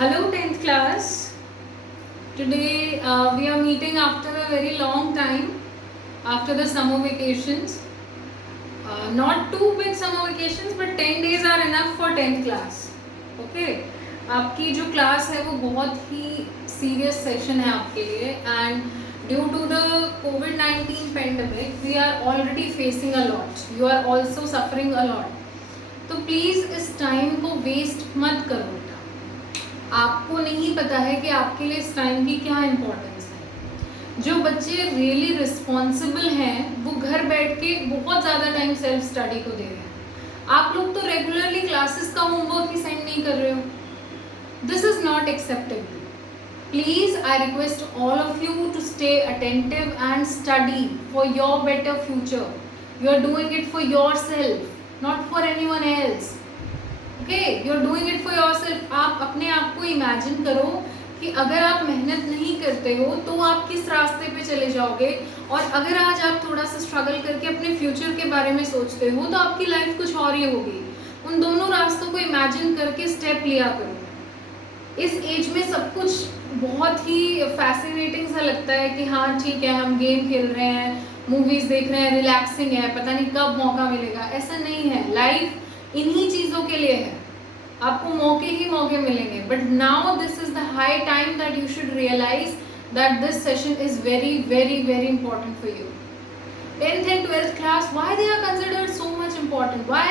Hello 10th class. Today we are meeting after a very long time, after the summer vacations. Not too big summer vacations, but 10 days are enough for 10th class. Okay. आपकी जो class है वो बहुत ही serious session है आपके लिए, and due to the कोविड-19 pandemic we are already facing a lot. You are also suffering a lot. तो प्लीज़ इस टाइम को वेस्ट मत करो. आपको नहीं पता है कि आपके लिए इस टाइम की क्या इम्पोर्टेंस है. जो बच्चे रियली रिस्पॉन्सिबल हैं वो घर बैठ के बहुत ज़्यादा टाइम सेल्फ स्टडी को दे रहे हैं. आप लोग तो रेगुलरली क्लासेस का होमवर्क ही सेंड नहीं कर रहे हो. This is not acceptable. Please I request all of you to stay attentive and study for your better future. You are doing it for your self, not for any one else. Okay, you are doing it for yourself. आप अपने आप को imagine करो कि अगर आप मेहनत नहीं करते हो तो आप किस रास्ते पे चले जाओगे, और अगर आज आप थोड़ा सा स्ट्रगल करके अपने फ्यूचर के बारे में सोचते हो तो आपकी लाइफ कुछ और ही होगी. उन दोनों रास्तों को इमेजिन करके स्टेप लिया करो. इस एज में सब कुछ बहुत ही फैसिनेटिंग सा लगता है कि हाँ ठीक है, हम गेम खेल रहे हैं, मूवीज़ देख रहे हैं, रिलैक्सिंग है, पता नहीं कब मौका मिलेगा. ऐसा नहीं है. लाइफ इन्हीं चीज़ों के लिए है. आपको मौके ही मौके मिलेंगे. But now this is the high time that you should realise that this session is very very very important for you. 10th and 12th class, why they are considered so much important? Why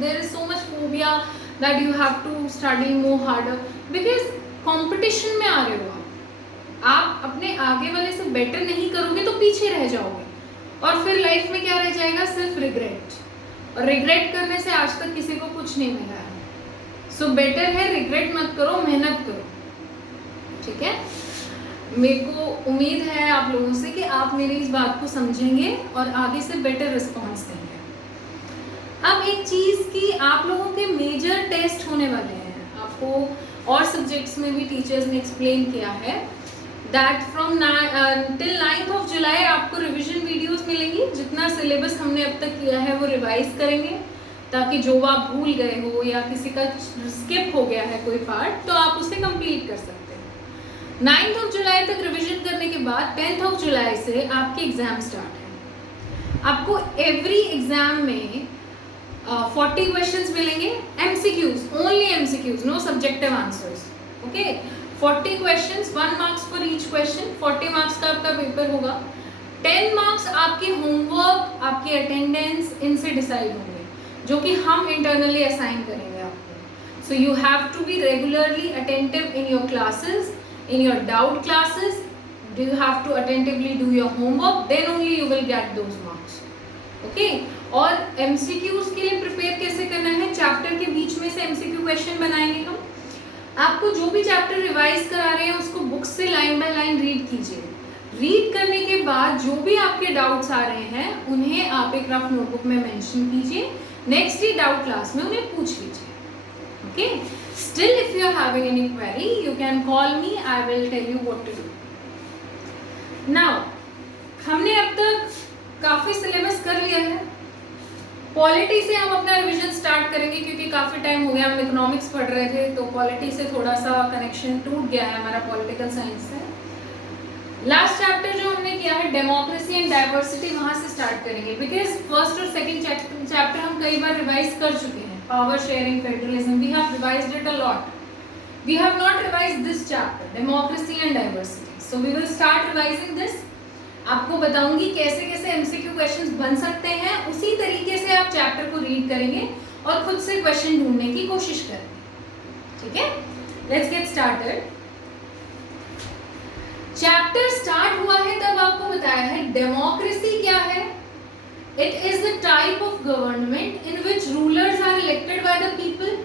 there is so much phobia that you have to study more harder? Because competition में आ रहे हो आप अपने आगे वाले से better नहीं करोगे तो पीछे रह जाओगे, और फिर लाइफ में क्या रह जाएगा? सिर्फ रिग्रेट. और रिग्रेट करने से आज तक किसी को कुछ नहीं मिला है. सो बेटर है रिग्रेट मत करो, मेहनत करो. ठीक है. मेरे को उम्मीद है आप लोगों से कि आप मेरी इस बात को समझेंगे और आगे से बेटर रिस्पॉन्स देंगे. अब एक चीज़ की, आप लोगों के मेजर टेस्ट होने वाले हैं. आपको और सब्जेक्ट्स में भी टीचर्स ने एक्सप्लेन किया है that from till 9th of July आपको रिविजन वीडियोस मिलेंगी. जितना सिलेबस हमने अब तक किया है वो रिवाइज करेंगे, ताकि जो आप भूल गए हो या किसी का स्किप हो गया है कोई पार्ट तो आप उसे कंप्लीट कर सकते हैं. 9th of July तक रिवीजन करने के बाद 10th of July से आपके एग्जाम स्टार्ट है. आपको एवरी एग्जाम में 40 क्वेश्चंस मिलेंगे. MCQs, only MCQs, no subjective answers. Okay, 40 questions, 1 marks for each question. 40 marks का आपका पेपर होगा. 10 मार्क्स आपके होमवर्क, आपकी अटेंडेंस, इनसे डिसाइड होंगे, जो कि हम इंटरनली असाइन करेंगे आपको. So you have to be regularly attentive in your classes, in your doubt classes. You have to attentively do your homework, then only you will get those marks. Okay. और MCQs के लिए prepare कैसे करना है? Chapter के बीच में से MCQ question बनाएंगे हम. आपको जो भी चैप्टर रिवाइज करा रहे हैं उसको बुक से लाइन बाय लाइन रीड कीजिए. रीड करने के बाद जो भी आपके डाउट्स आ रहे हैं उन्हें आप एक रफ नोटबुक में मेंशन कीजिए. नेक्स्ट डे डाउट क्लास में उन्हें पूछ लीजिए. Okay. Still if you are having any query you can call me, I will tell you what to do. Now हमने अब तक काफ़ी सिलेबस कर लिया है. पॉलिटी से हम अपना रिवीजन स्टार्ट करेंगे क्योंकि काफ़ी टाइम हो गया हम इकोनॉमिक्स पढ़ रहे थे, तो पॉलिटी से थोड़ा सा कनेक्शन टूट गया है हमारा पॉलिटिकल साइंस से. लास्ट चैप्टर जो हमने किया है डेमोक्रेसी एंड डाइवर्सिटी, वहाँ से स्टार्ट करेंगे बिकॉज फर्स्ट और सेकंड चैप्टर हम कई बार रिवाइज कर चुके हैं. Power sharing, federalism, we have revised it a lot. We have not revised this chapter democracy and diversity, so we will start revising this. आपको बताऊंगी कैसे कैसे एमसीक्यू क्वेश्चंस बन सकते हैं. उसी तरीके से आप चैप्टर को रीड करेंगे और खुद से क्वेश्चन ढूंढने की कोशिश करेंगे. ठीक है. Let's get started. Chapter start हुआ है तब आपको बताया है डेमोक्रेसी क्या है. It is the type of government in which rulers are elected by the people.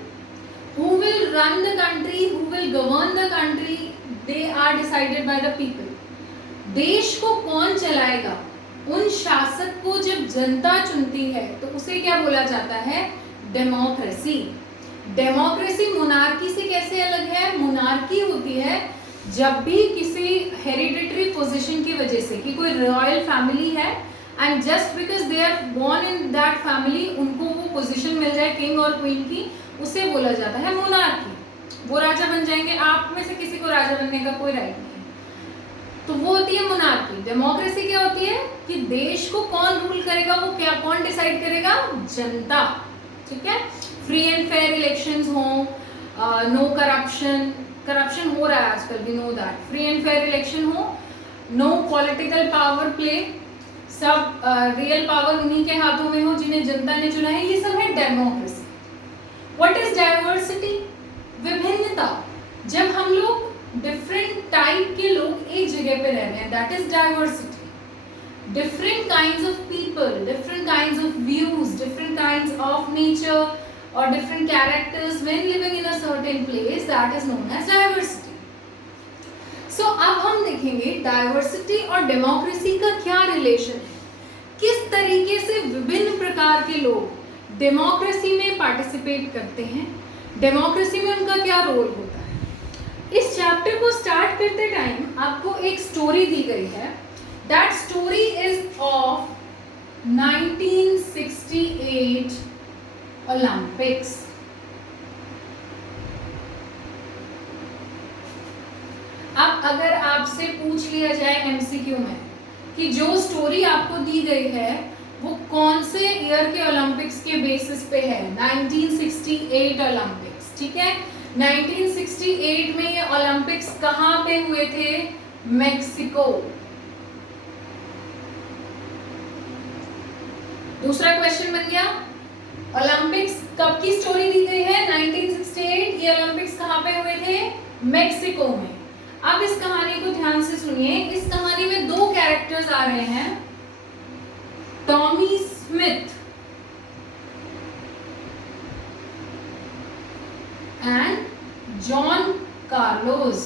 Who will run the country, who will govern the country, they are decided by the people. देश को कौन चलाएगा, उन शासक को जब जनता चुनती है तो उसे क्या बोला जाता है? डेमोक्रेसी. डेमोक्रेसी मोनार्की से कैसे अलग है? मोनार्की होती है जब भी किसी हेरिडिटरी पोजीशन की वजह से, कि कोई रॉयल फैमिली है and just because they are born in that family उनको वो पोजीशन मिल जाए किंग और क्वीन की, उसे बोला जाता है मोनार्की. वो राजा बन जाएंगे, आप में से किसी को राजा बनने का कोई राइट नहीं है। तो वो होती है मोनार्की। डेमोक्रेसी क्या होती है कि देश को कौन रूल करेगा, वो क्या कौन डिसाइड करेगा, जनता। ठीक है, फ्री एंड फेयर इलेक्शंस हो, नो करप्शन, करप्शन हो रहा है आजकल, we know that, free and fair election हो, नो पॉलिटिकल पावर प्ले, सब रियल पावर उन्हीं के हाथों में हो जिन्हें जनता ने चुना है, ये सब है डेमोक्रेसी। What is diversity? विभिन्नता। जब हम लोग डिफरेंट टाइप के लोग एक जगह पे रह रहे हैं, that is diversity. Different kinds of people, different kinds of views, different kinds of nature or different characters when living in a certain place, that is known as diversity. So अब हम देखेंगे diversity और democracy का क्या relation है, किस तरीके से विभिन्न प्रकार के लोग democracy में participate करते हैं, democracy में उनका क्या रोल होता है। इस चैप्टर को स्टार्ट करते टाइम आपको एक स्टोरी दी गई है। That story is of 1968 Olympics. अब अगर आपसे पूछ लिया जाए एमसीक्यू में कि जो स्टोरी आपको दी गई है वो कौन से ईयर के ओलंपिक्स के बेसिस पे है, 1968 ओलंपिक्स। ठीक है, 1968 में ये ओलंपिक्स कहाँ पे हुए थे, मेक्सिको। दूसरा क्वेश्चन बन गया, ओलंपिक्स कब की स्टोरी दी गई है, 1968, ये ओलंपिक्स कहाँ पे हुए थे, मेक्सिको में। अब इस कहानी को ध्यान से सुनिए। इस कहानी में दो कैरेक्टर्स आ रहे हैं, Tommy Smith and John Carlos.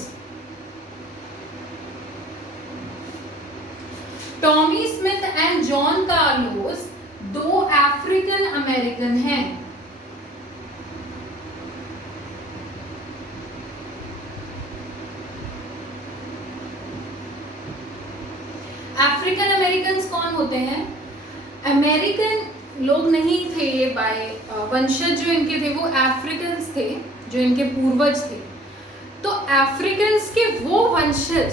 Tommy Smith and John Carlos दो अफ्रीकन अमेरिकन हैं। अफ्रीकन अमेरिकन कौन होते हैं, अमेरिकन लोग नहीं थे ये, बाय वंशज जो इनके थे वो अफ्रीकन थे, जो इनके पूर्वज थे। तो अफ्रीकन के वो वंशज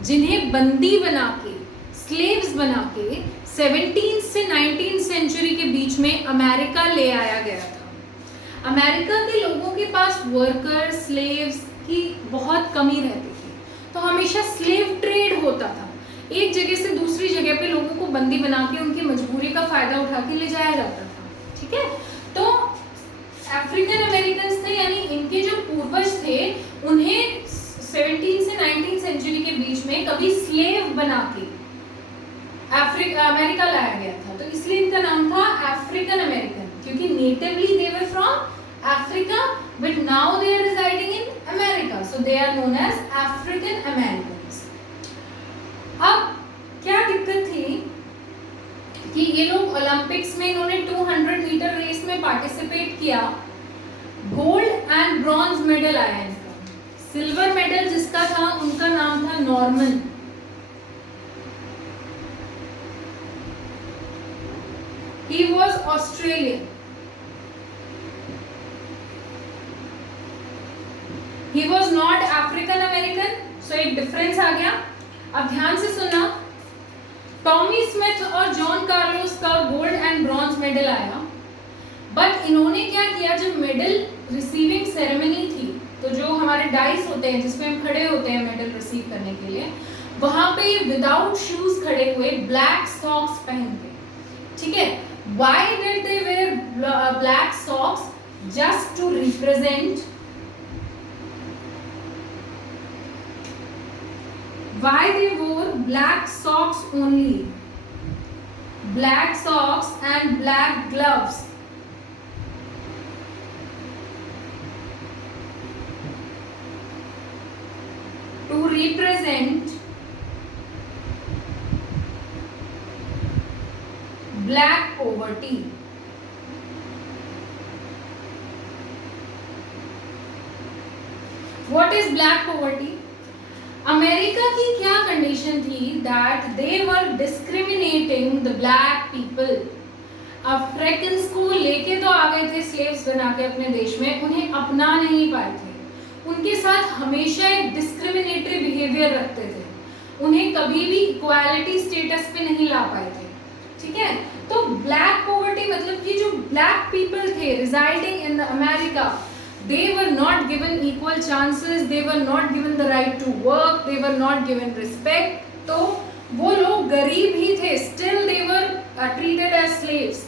जिन्हें बंदी बना के, स्लेव्स बना के 17 से 19 सेंचुरी के बीच में अमेरिका ले आया गया था। अमेरिका के लोगों के पास वर्कर, स्लेव्स की बहुत कमी रहती थी, तो हमेशा स्लेव ट्रेड होता था। एक जगह से दूसरी जगह पे लोगों को बंदी बना के उनकी मजबूरी का फायदा उठा के ले जाया जाता था। ठीक है, तो अफ्रीकन अमेरिकन थे, यानी इनके जो पूर्वज थे उन्हें 17 से 19 सेंचुरी के बीच में कभी स्लेव बना के अमेरिका लाया गया था, तो इसलिए इनका नाम था अफ्रीकन अमेरिकन, क्योंकि natively they were from Africa but now they are residing in America, so they are known as African Americans. अब क्या दिक्कत थी कि ये लोग ओलंपिक्स में, इन्होंने 200 मीटर रेस में पार्टिसिपेट किया, गोल्ड एंड ब्रॉन्ज मेडल आया इनका। सिल्वर मेडल जिसका था उनका नाम था Norman. He was Australian. He was not African American, so एक डिफरेंस आ गया। अब ध्यान से सुनना, टॉमी स्मिथ और जॉन कार्लोस का गोल्ड एंड ब्रॉन्ज मेडल आया, बट इन्होंने क्या किया, जब मेडल रिसीविंग सेरेमनी थी, तो जो हमारे डाइस होते हैं जिसमें हम खड़े होते हैं मेडल रिसीव करने के लिए, वहां पे विदाउट शूज खड़े हुए, ब्लैक सॉक्स पहन के। ठीक है, why did they wear black socks? Just to represent, why they wore black socks only, black socks and black gloves, to represent black poverty. What is black poverty? America की क्या condition थी, that they were discriminating the black people. Africans को लेके तो आ गए थे slaves बना के अपने देश में, उन्हें अपना नहीं पाए थे, उनके साथ हमेशा एक डिस्क्रिमिनेटरी बिहेवियर रखते थे, उन्हें कभी भी इक्वालिटी स्टेटस पे नहीं ला पाए थे, ठीक है। तो ब्लैक पॉवर्टी मतलब कि जो ब्लैक पीपल थे residing in the America, they were not given equal chances, they were not given the right to work, they were not given respect. तो वो लोग गरीब ही थे, still they were treated as slaves.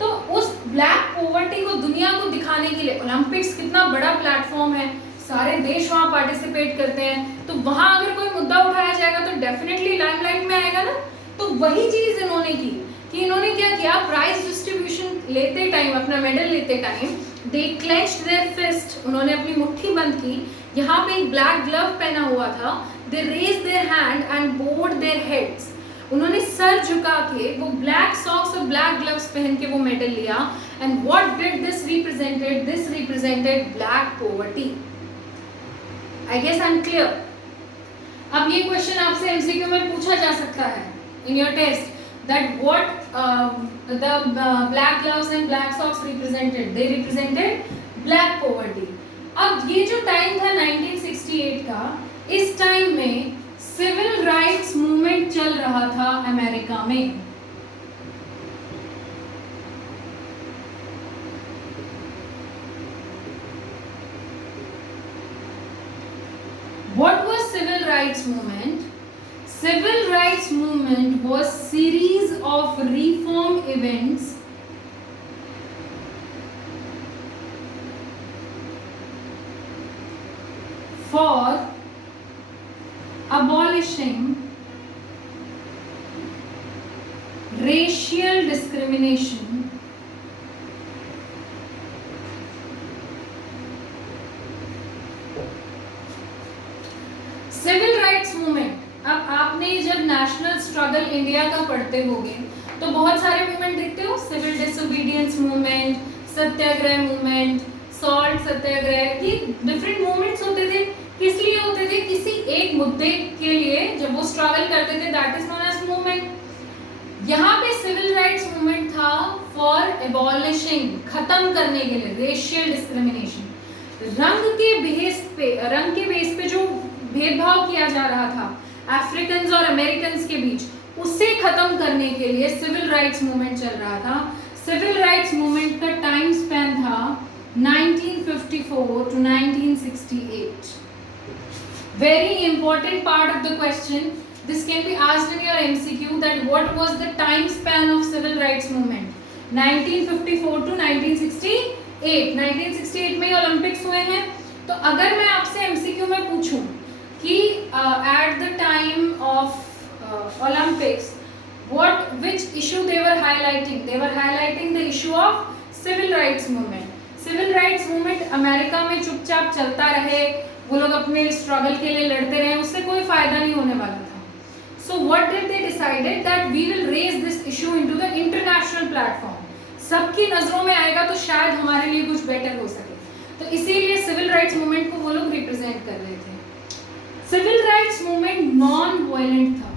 तो उस black poverty को दुनिया को दिखाने के लिए ओलंपिक्स कितना बड़ा प्लेटफॉर्म है, सारे देश वहाँ पार्टिसिपेट करते हैं, तो वहाँ अगर कोई मुद्दा उठाया जाएगा तो डेफिनेटली लाइमलाइट में आएगा ना। तो वही चीज़ इन्होंने की कि इन्होंने क्या किया, प्राइज डिस्ट्रीब्यूशन लेते टाइम, अपना मेडल लेते time, they clenched their fist, उन्होंने अपनी मुट्ठी बंद की, यहाँ पे एक ब्लैक ग्लव पहना हुआ था, they raise their hand and bowed their heads, उन्होंने सर झुका के वो ब्लैक सॉक्स और ब्लैक ग्लव्स पहन के वो मेडल लिया। And what did this represented, this represented black poverty. I guess I am clear. अब ये क्वेश्चन आपसे एमसीक्यू में पूछा जा सकता है in your test, that what the black gloves and black socks represented, they represented black poverty. अब ये जो टाइम था 1968 का, इस टाइम में सिविल राइट्स मूवमेंट चल रहा था अमेरिका में। What was civil rights movement? Civil rights movement was series of reform events for abolishing racial discrimination civil rights movement. अब आपने जब नेशनल स्ट्रगल इंडिया का पढ़ते होंगे तो बहुत सारे मूवमेंट देखते हो, सिविल डिसोबीडियंस मूवमेंट, सत्याग्रह मूवमेंट, सॉल्ट सत्याग्रह, ये डिफरेंट मूवमेंट्स होते थे। किस लिए होते थे? किसी एक मुद्दे के लिए जब वो स्ट्रगल करते थे, that is known as movement. यहाँ पे सिविल राइट्स मूवमेंट था फॉर एबॉलिशिंग, खत्म करने के लिए रेशियल डिस्क्रिमिनेशन, रंग के बेस पे जो भेदभाव किया जा रहा था अफ्रीकन्स और अमेरिकन्स के बीच, उसे खत्म करने के लिए सिविल राइट्स मूवमेंट चल रहा था। सिविल राइट्स मूवमेंट का टाइम स्पैन था 1954 to 1968. Very important part of the question. This can be asked in your MCQ that what was the time span of civil rights movement? 1954 to 1968. 1968 में Olympics हुए हैं। तो अगर मैं आपसे MCQ में पूछूं कि at the time of Olympics, which issue they were highlighting? They were highlighting the issue of civil rights movement. Civil rights movement America में चुपचाप चलता रहे, वो लोग अपने स्ट्रगल के लिए लड़ते रहे, उससे कोई फायदा नहीं होने वाला था। So what did they decided that we will raise this issue into the international platform. सबकी नजरों में आएगा तो शायद हमारे लिए कुछ बेटर हो सके, तो इसीलिए सिविल राइट्स मूवमेंट को वो लोग रिप्रेजेंट कर रहे थे। Civil rights movement non violent था।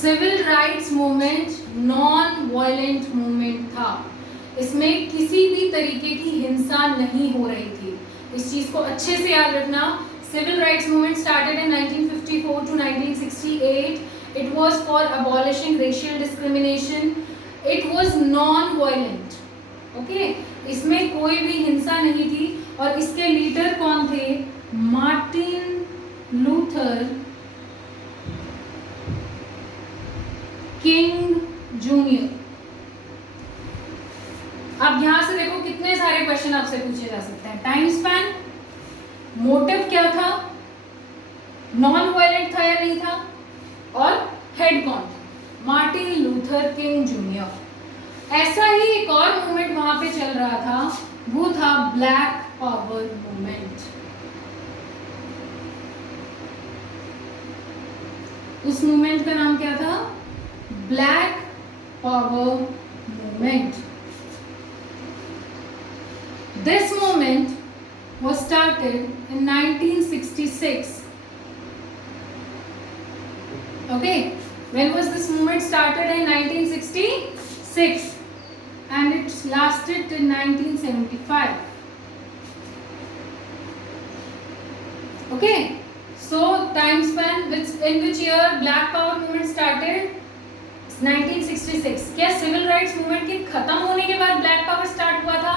Civil rights movement non violent movement था, इसमें किसी भी तरीके की हिंसा नहीं हो रही थी। इस चीज को अच्छे से याद रखना। Civil rights movement started in 1954 to 1968. It was for abolishing racial discrimination. It was non-violent. Okay? इसमें कोई भी हिंसा नहीं थी। और इसके लीडर कौन थे? Martin Luther king junior. अब यहां से देखो कितने सारे क्वेश्चन आपसे पूछे जा सकते हैं। टाइम स्पैन, मोटिव क्या था, नॉन वायलेंट था या नहीं था, और हेड कौन था? Martin Luther king junior. ऐसा ही एक और मूवमेंट वहां पे चल रहा था, वो था ब्लैक पावर मूवमेंट। उस मूवमेंट का नाम क्या था? Black power movement. This movement was started in 1966. Okay, when was this movement started? In 1966. and it lasted till 1975. Okay, so time span in which year Black Power movement started? 1966. क्या civil rights movement के खत्म होने के बाद black power start हुआ था?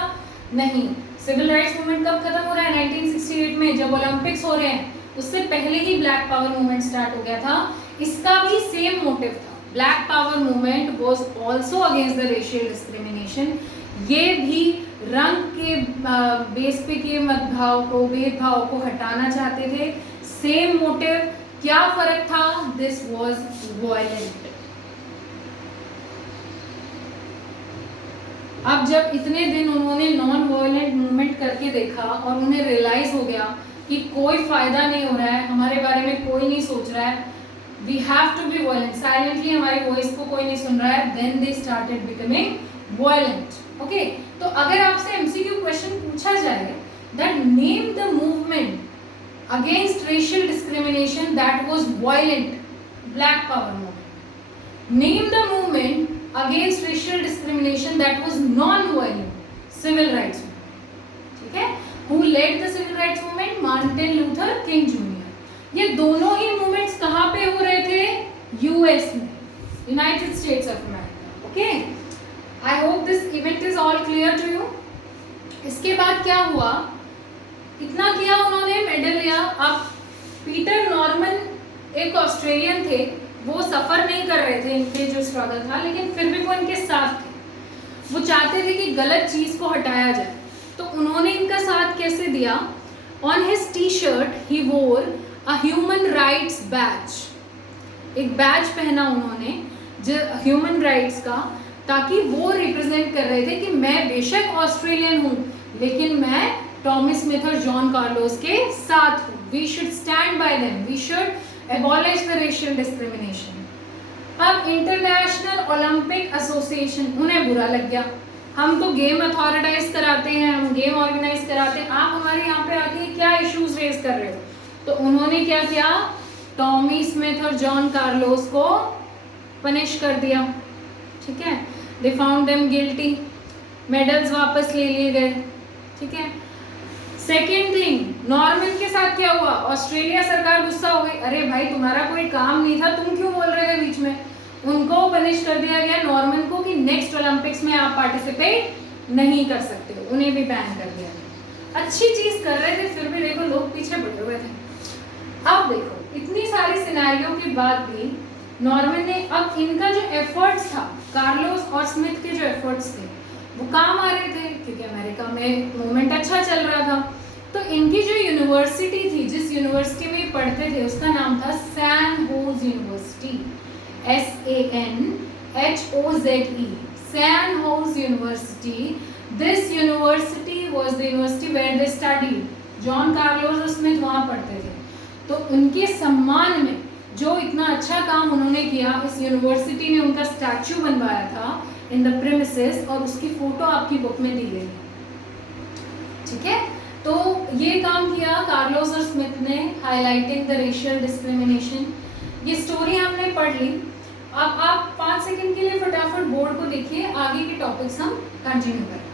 नहीं, civil rights movement कब खत्म हो रहा है? 1968 में, जब ओलंपिक्स हो रहे हैं, उससे पहले ही ब्लैक पावर मूवमेंट स्टार्ट हो गया था। इसका भी सेम मोटिव था। Black power movement was also against the racial discrimination. ये भी रंग के बेस पे के भेदभाव को हटाना चाहते थे। Same motive. क्या फर्क था? This was violent. अब जब इतने दिन उन्होंने नॉन वायलेंट मूवमेंट करके देखा और उन्हें रियलाइज हो गया कि कोई फायदा नहीं हो रहा है, हमारे बारे में कोई नहीं सोच रहा है, we have to be violent, silently हमारी वॉइस को कोई नहीं सुन रहा है, then they started becoming violent. Okay, तो अगर आपसे एमसीक्यू क्वेश्चन पूछा जाए that name the movement against racial discrimination that was violent, black power movement. Name the movement against racial discrimination that was non-violent, civil rights movement। ठीक है, who led the civil rights movement? Martin Luther King Jr। ये दोनों ही movements कहाँ पे हो रहे थे? US में, United States of America. Okay, I hope this event is all clear to you. इसके बाद क्या हुआ? इतना किया उन्होंने, मेडल लिया। अब पीटर नॉर्मन एक ऑस्ट्रेलियन थे, वो सफ़र नहीं कर रहे थे इनके जो स्ट्रगल था, लेकिन फिर भी वो इनके साथ थे। वो चाहते थे कि गलत चीज़ को हटाया जाए, तो उन्होंने इनका साथ कैसे दिया? ऑन हिज टी शर्ट ही वोर अ ह्यूमन राइट्स बैच। एक बैच पहना उन्होंने जो ह्यूमन राइट्स का, ताकि वो रिप्रेजेंट कर रहे थे कि मैं बेशक ऑस्ट्रेलियन हूँ, लेकिन मैं टॉमी स्मिथ और जॉन कार्लोस के साथ हूँ। We should stand by them, we should abolish the racial discrimination। अब इंटरनेशनल ओलंपिक एसोसिएशन, उन्हें बुरा लग गया। हम तो गेम अथॉरिटाइज कराते हैं, हम गेम ऑर्गेनाइज कराते हैं, आप हमारे यहाँ पे आके क्या इश्यूज रेज कर रहे हो? तो उन्होंने क्या किया? टॉमी स्मिथ और जॉन कार्लोस को पनिश कर दिया। ठीक है, they found them guilty, medals वापस ले लिए गए। ठीक है, सेकेंड थिंग, नॉर्मन के साथ क्या हुआ? ऑस्ट्रेलिया सरकार गुस्सा हो गई, अरे भाई तुम्हारा कोई काम नहीं था, तुम क्यों बोल रहे थे बीच में? उनको पनिश कर दिया गया, नॉर्मन को, कि नेक्स्ट ओलंपिक्स में आप पार्टिसिपेट नहीं कर सकते हो, उन्हें भी बैन कर दिया गया। अच्छी चीज कर रहे थे, फिर भी देखो लोग पीछे बढ़े हुए थे। अब देखो इतनी सारी सिनेरियो के बाद भी नॉर्मन ने, अब इनका जो एफर्ट्स था, कार्लोस और स्मिथ के जो एफर्ट्स थे वो काम आ रहे थे, क्योंकि अमेरिका में मूवमेंट अच्छा चल रहा था। तो इनकी जो यूनिवर्सिटी थी, जिस यूनिवर्सिटी में पढ़ते थे, उसका नाम था San Jose University, SANHOZE, San Jose University. This university was the university where they studied. John Carlos और स्मिथ वहाँ पढ़ते थे। तो उनके सम्मान में जो इतना अच्छा काम उन्होंने किया, इस यूनिवर्सिटी ने उनका स्टैचू बनवाया था इन द प्रीमिसेस, और उसकी फोटो आपकी बुक में दी गई। ठीक है, तो ये काम किया कार्लोस और स्मिथ ने, हाईलाइटिंग द रेशियल डिस्क्रिमिनेशन। ये स्टोरी हमने पढ़ ली। अब आप 5 सेकंड के लिए फटाफट बोर्ड को देखिए, आगे के टॉपिक्स हम कंटिन्यू करें।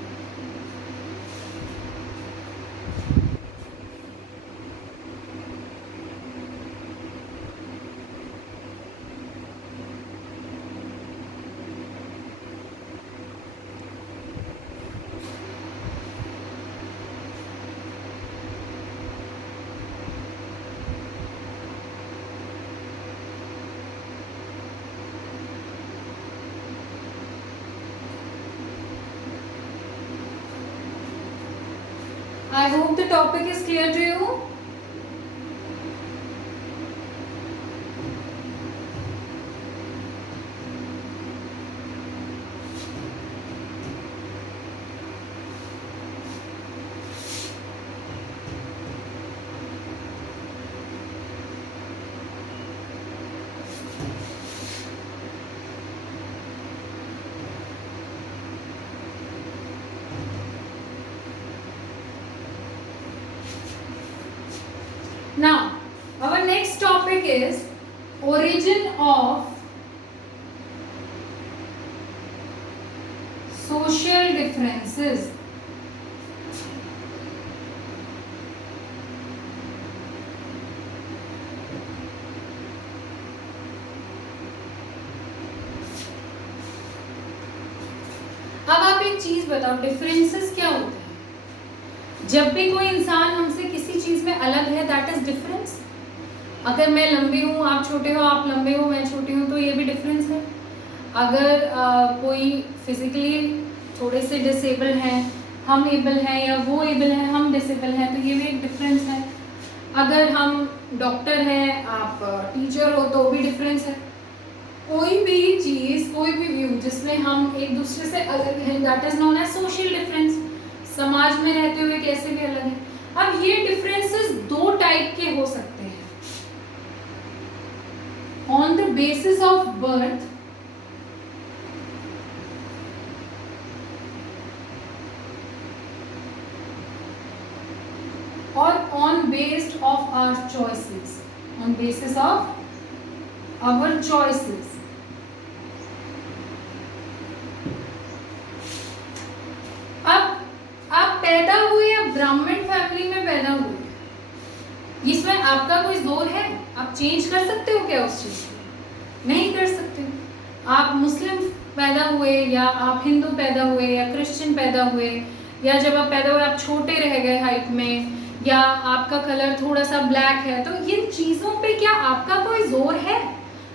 I hope the topic is clear to you. Now, our next topic is origin of social differences. अब आप एक चीज बताओ, डिफरेंसेस क्या होते हैं? जब भी कोई इंसान हमसे किसी चीज में अलग है, दैट इज डिफरेंस. अगर मैं लंबी हूँ, आप छोटे हो, आप लंबे हो, मैं छोटी हूँ, तो ये भी डिफरेंस है. अगर कोई फिजिकली थोड़े से डिसेबल हैं, हम एबल हैं, या वो एबल हैं, हम डिसेबल हैं, तो ये भी एक डिफरेंस है. अगर हम डॉक्टर हैं, आप टीचर हो, तो भी डिफरेंस है. कोई भी चीज़, कोई भी व्यू जिसमें हम एक दूसरे से अलग हैं, that is known as social difference. समाज में रहते हुए कैसे भी अलग हैं. अब ये डिफरेंसेस दो टाइप के हो सकते हैं. On the basis of birth, और on based of our choices, on basis of our choices. अब आप पैदा हुए या ब्राह्मण फैमिली में पैदा हुए, इसमें आपका कोई जोर है? आप चेंज कर सकते हो क्या उस चीज को? नहीं कर सकते. आप मुस्लिम पैदा हुए, या आप हिंदू पैदा हुए, या क्रिश्चियन पैदा हुए, या जब आप पैदा हुए आप छोटे रह गए हाइट में, या आपका कलर थोड़ा सा ब्लैक है, तो इन चीजों पे क्या आपका कोई जोर है?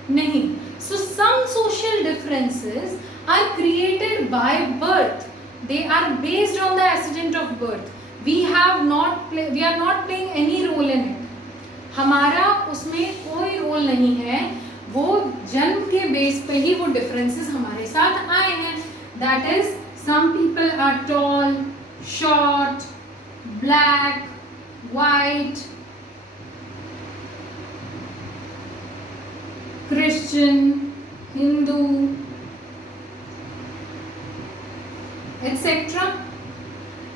नहीं. So some social differences are created by birth. They are based on the accident of birth. We are not playing any role in it. हमारा उसमें कोई रोल नहीं है. वो जन्म के बेस पे ही वो डिफरेंसेस हमारे साथ आए हैं. That is, some people are tall, short, black, white, Christian, Hindu, etc.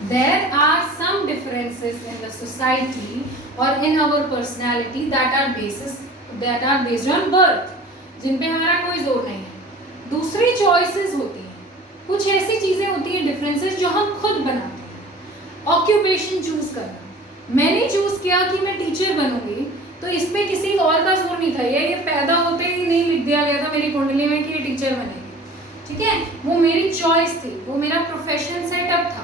There are some differences in the society or in our personality that are based on birth, जिन पे हमारा कोई जोर नहीं है. दूसरी choices होती हैं. कुछ ऐसी चीजें होती हैं डिफरेंसेस जो हम खुद बनाते हैं. ऑक्यूपेशन चूज करना. मैंने चूज किया कि मैं टीचर बनूंगी, तो इसमें किसी और का जोर नहीं था. ये पैदा होते ही नहीं लिख दिया गया था मेरी कुंडली में कि ये टीचर बनेगी. ठीक है, वो मेरी चॉइस थी, वो मेरा प्रोफेशन सेटअप था.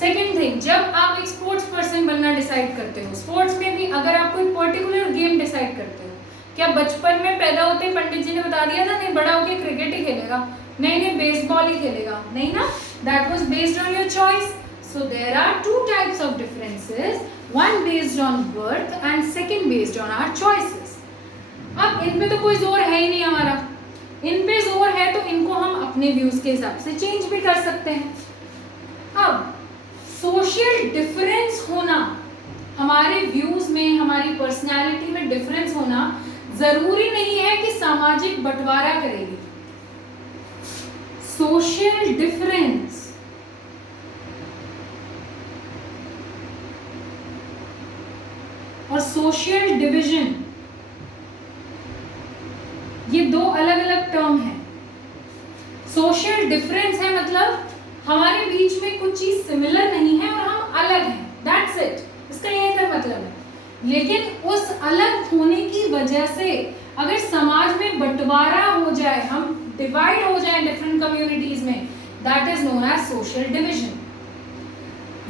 सेकंड थिंग, जब आप एक स्पोर्ट्स पर्सन बनना डिसाइड करते हो, स्पोर्ट्स में भी अगर आप कोई पर्टिकुलर गेम डिसाइड करते हो, क्या बचपन में पैदा होते ही पंडित जी ने बता दिया था नहीं बड़ा होकर क्रिकेट ही खेलेगा, नहीं बेसबॉल ही खेलेगा? नहीं ना. That was based on your choice. So there are two types of differences, one based on birth and second based on our choices. अब इन पे तो कोई जोर है ही नहीं हमारा. इन पे जोर है तो इनको हम अपने व्यूज के हिसाब से चेंज भी कर सकते हैं. अब सोशल डिफरेंस होना, हमारे व्यूज में, हमारी पर्सनालिटी में डिफरेंस होना जरूरी नहीं है कि सामाजिक बंटवारा करेगी. सोशल डिफरेंस और सोशल डिवीजन, ये दो अलग अलग टर्म हैं. सोशल डिफरेंस है मतलब हमारे बीच में कुछ चीज सिमिलर नहीं है और हम अलग हैं, दैट्स इट. इसका यही तो मतलब है. लेकिन उस अलग होने की वजह से अगर समाज में बंटवारा हो जाए, हम डिवाइड हो जाए डिफरेंट कम्युनिटीज में, that is known as social division.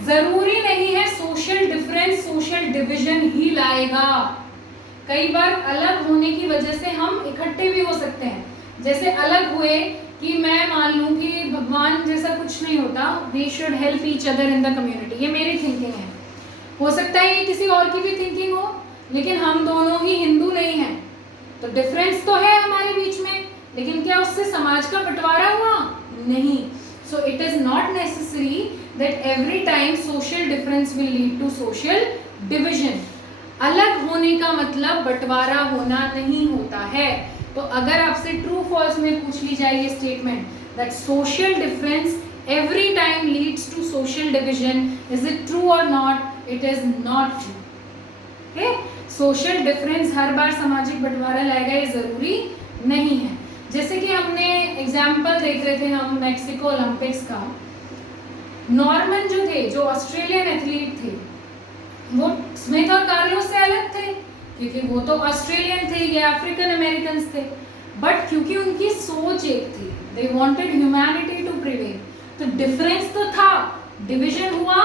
जरूरी नहीं है सोशल डिफरेंस सोशल डिवीजन ही लाएगा. कई बार अलग होने की वजह से हम इकट्ठे भी हो सकते हैं. जैसे अलग हुए कि मैं मान लूं कि भगवान जैसा कुछ नहीं होता, we should help each other in the community, ये मेरी थिंकिंग है. हो सकता है ये किसी और की भी थिंकिंग हो, लेकिन हम दोनों ही हिंदू नहीं हैं, तो डिफरेंस तो है हमारे बीच में, लेकिन क्या उससे समाज का बंटवारा हुआ? नहीं. So it is not necessary that every time social difference will lead to social division. अलग होने का मतलब बंटवारा होना नहीं होता है. तो अगर आपसे ट्रू फॉल्स में पूछ ली जाए ये statement that social difference every time leads to social division, is it true or not? It is not true. Okay? social difference हर बार सामाजिक बंटवारा लाएगा ये जरूरी नहीं है. जैसे कि हमने एग्जाम्पल देख रहे थे हम मैक्सिको ओलंपिक्स का, नॉर्मन जो थे, जो ऑस्ट्रेलियन एथलीट थे, वो स्मिथ और कार्लोस से अलग थे क्योंकि वो तो ऑस्ट्रेलियन थे, ये अफ्रीकन अमेरिकन थे, बट क्योंकि उनकी सोच एक थी, they wanted humanity to prevail, तो डिफरेंस तो था, डिवीजन हुआ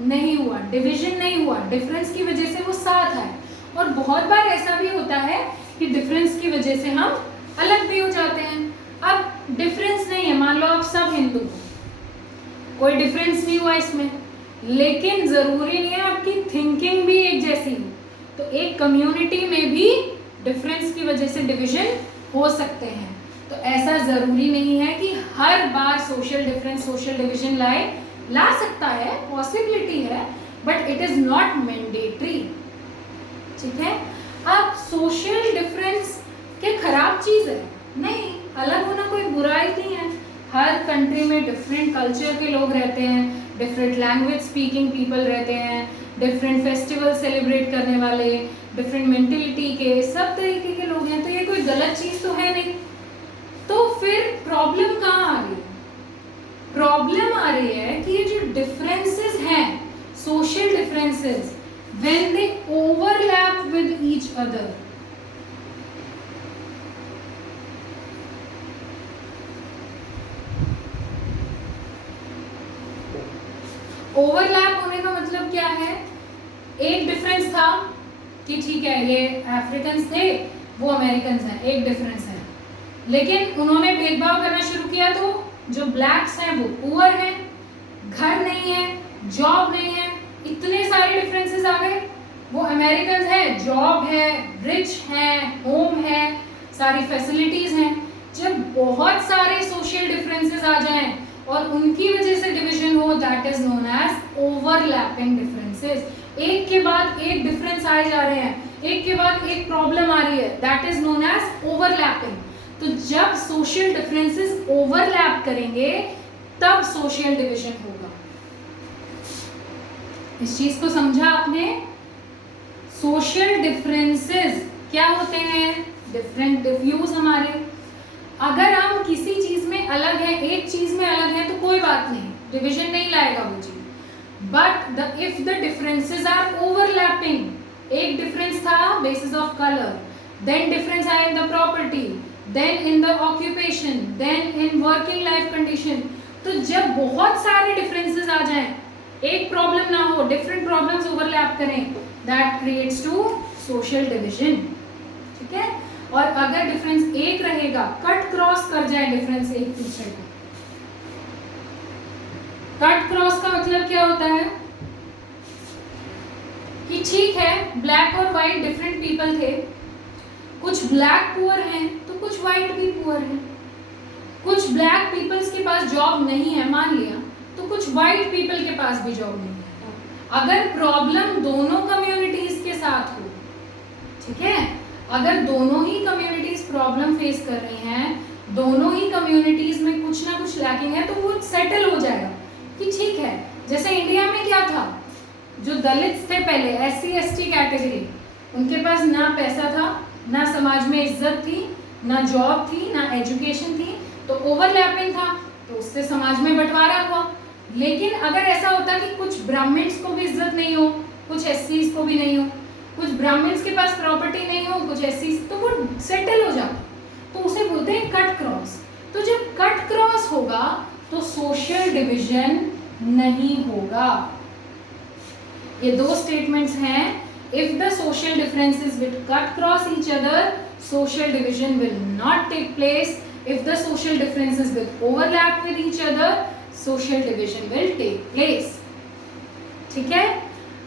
नहीं हुआ, डिवीजन नहीं हुआ, डिफरेंस की वजह से वो साथ आए। और बहुत बार ऐसा भी होता है कि डिफरेंस की वजह से हम अलग भी हो जाते हैं। अब डिफरेंस नहीं है, मान लो आप सब हिंदू हो, कोई डिफरेंस नहीं हुआ इसमें, लेकिन जरूरी नहीं है आपकी थिंकिंग भी एक जैसी हो, तो एक कम्युनिटी में भी डिफरेंस की वजह से डिवीजन हो सकते हैं। तो ऐसा जरूरी नहीं है कि हर बार सोशल डिफरेंस सोशल डिवीजन ला सकता है, पॉसिबिलिटी है, but it is not mandatory. ठीक है, अब सोशल डिफरेंस क्या खराब चीज है? नहीं, अलग होना कोई बुराई नहीं है। हर कंट्री में डिफरेंट कल्चर के लोग रहते हैं, डिफरेंट लैंग्वेज स्पीकिंग पीपल रहते हैं, डिफरेंट फेस्टिवल सेलिब्रेट करने वाले, डिफरेंट मेंटेलिटी के, सब तरीके के लोग हैं, तो ये कोई गलत चीज तो है नहीं। तो फिर प्रॉब्लम कहाँ आ रही है? प्रॉब्लम आ रही है कि ये जो डिफरेंसेस हैं, social differences, when they overlap with each other, overlap होने का मतलब क्या है? एक डिफरेंस था कि ठीक है ये अफ्रीकन थे, वो अमेरिकन हैं, एक डिफरेंस है, लेकिन उन्होंने भेदभाव करना शुरू किया, तो जो ब्लैक्स हैं वो पुअर हैं, घर नहीं है, जॉब नहीं है, इतने सारे डिफरेंसेस आ गए। वो अमेरिकन है, जॉब है, रिच है, होम है, सारी फैसिलिटीज हैं। जब बहुत सारे सोशल डिफरेंसेस आ जाएं और उनकी वजह से डिवीजन हो, that is known as overlapping differences. एक के बाद एक डिफरेंस आए जा रहे हैं, एक के बाद एक प्रॉब्लम आ रही है, that is known as overlapping. तो जब सोशल डिफरेंसेस ओवरलैप करेंगे तब सोशल डिवीजन होगा। इस चीज को समझा आपने? सोशल डिफरेंसेस क्या होते हैं? डिफरेंट व्यूज हमारे। अगर हम किसी चीज में अलग है, एक चीज में अलग है, तो कोई बात नहीं, डिवीजन नहीं लाएगा वो चीज। But if the differences are overlapping, एक डिफरेंस था basis of colour, then difference आया in the property, then in the occupation, then in working life condition, तो जब बहुत सारे डिफरेंसेस आ जाएं, एक प्रॉब्लम ना हो, डिफरेंट प्रॉब्लम्स ओवरलैप करें, that creates to social division. ठीक है, और अगर डिफरेंस एक रहेगा, कट क्रॉस कर जाए डिफरेंस एक दूसरे को, कट क्रॉस का मतलब क्या होता है कि ठीक है ब्लैक और व्हाइट डिफरेंट पीपल थे, कुछ ब्लैक पुअर हैं तो कुछ व्हाइट भी पुअर हैं, कुछ ब्लैक पीपल्स के पास जॉब नहीं है मान लिया, तो कुछ व्हाइट पीपल के पास भी जॉब नहीं है। अगर प्रॉब्लम दोनों कम्युनिटीज के साथ हो, ठीक है, अगर दोनों ही कम्युनिटीज प्रॉब्लम फेस कर रही हैं, दोनों ही कम्युनिटीज में कुछ ना कुछ लैकिंग है, तो वो सेटल हो जाएगा कि ठीक है। जैसे इंडिया में क्या था, जो दलित थे पहले, SC ST कैटेगरी, उनके पास ना पैसा था, ना समाज में इज्जत थी, ना जॉब थी, ना एजुकेशन थी, तो ओवरलैपिंग था, तो उससे समाज में बंटवारा हुआ। लेकिन अगर ऐसा होता कि कुछ ब्राह्मण्स को भी इज्जत नहीं हो, कुछ SCs को भी नहीं हो, कुछ ब्राह्मण्स के पास प्रॉपर्टी नहीं हो, कुछ SCs, तो वो सेटल हो जाता, तो उसे बोलते हैं कट क्रॉस। तो जब कट क्रॉस होगा तो सोशल डिवीजन नहीं होगा। ये दो स्टेटमेंट्स हैं। If the social differences will cut cross each other, social division will not take place. If the social differences will overlap with each other, social division will take place. ठीक है,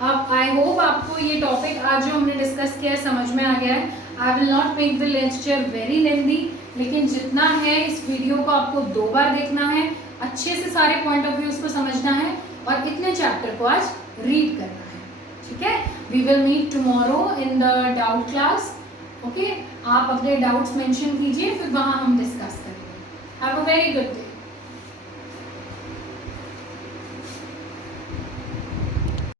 अब I hope आपको ये topic आज जो हमने discuss किया है समझ में आ गया है। I will not make the lecture very lengthy, लेकिन जितना है इस वीडियो को आपको 2 बार देखना है, अच्छे से सारे पॉइंट ऑफ व्यूज को समझना है और इतने चैप्टर को आज रीड करना है। ठीक है, we will meet tomorrow in the doubt class. Okay, आप अपने डाउट्स मेंशन कीजिए, फिर वहाँ हम डिस्कस करेंगे। Have a very good day.